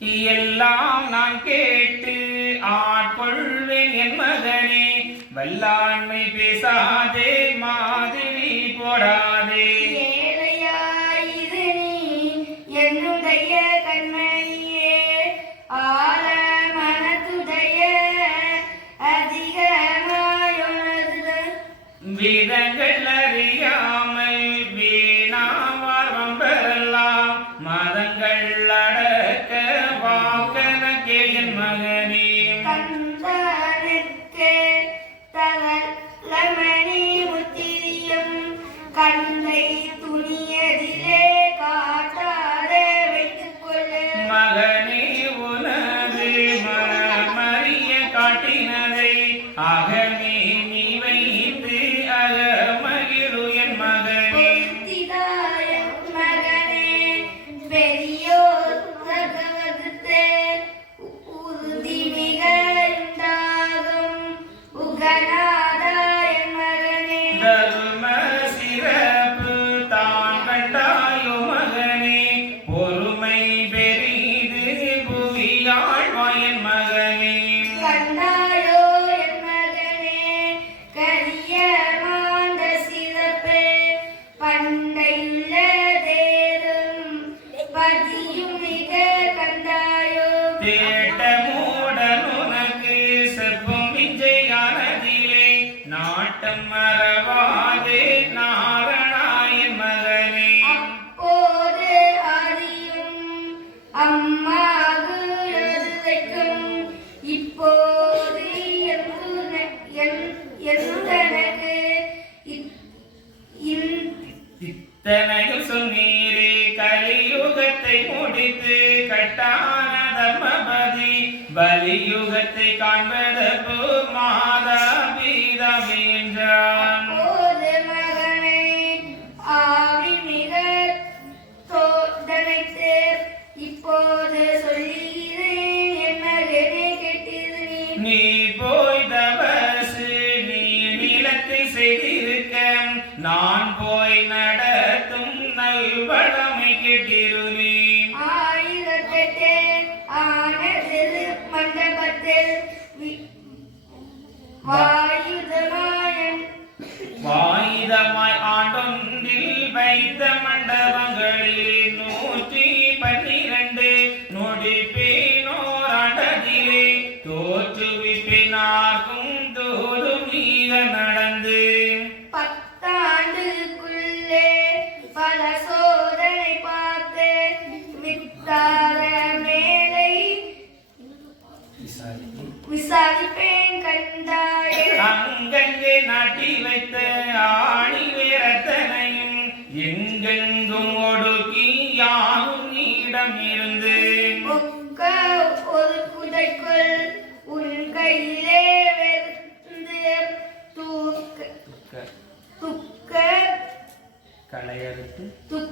எல்லாம் நான் கேட்டு ஆட்கொள்வேன் என் மகனே. வல்லாண்மை பேசாதே மாதிரி போடாதே. வேதங்கள் அறியாமல் மகனே கந்தானுக்கு தவளமணி முத்திரியும் கந்தை துணியதிலே நாட்டம் மறவாதே நாரணாயன் மகனே. அப்போது அறியும் அம்மாவுக்கும் இப்போது இத்தனையும் சொன்னீரே கலியுகத்தை முடித்து கட்டான தர்மபதி பலியுகத்தை காண்பதற்கு மாதா என்றான் மகனே ஆவி மிக தோதனைத்து இப்போது சொல்லுகிறேன் என் மகனே கேட்டது நீ. போய் தபசு நீ நிலத்தை செய்திருக்க. நான் போய் நடத்தும் நல்வளமை கேட்டிரு நீ. ஆயிரத்தெட்டு ஆனது மண்டபத்தில் வி- வைத்த மண்டபங்களில் நூற்றி பன்னிரண்டு நொடிப்பேனோர் ஆண்டதிலே தோற்றுவிப்பினாகும் தோடு மீக நடந்து. பத்தாண்டுக்குள்ளே பல சோதனை பார்த்து வித்தார மேலை விசாரிப்பேன் கண்டாயே. அங்கங்கே நாட்டி வைத்த ஆணி இருந்து. ஒரு குடைக்குள் உன் கையிலே வெந்து தூக்க. துக்க களையறுத்து. துக்க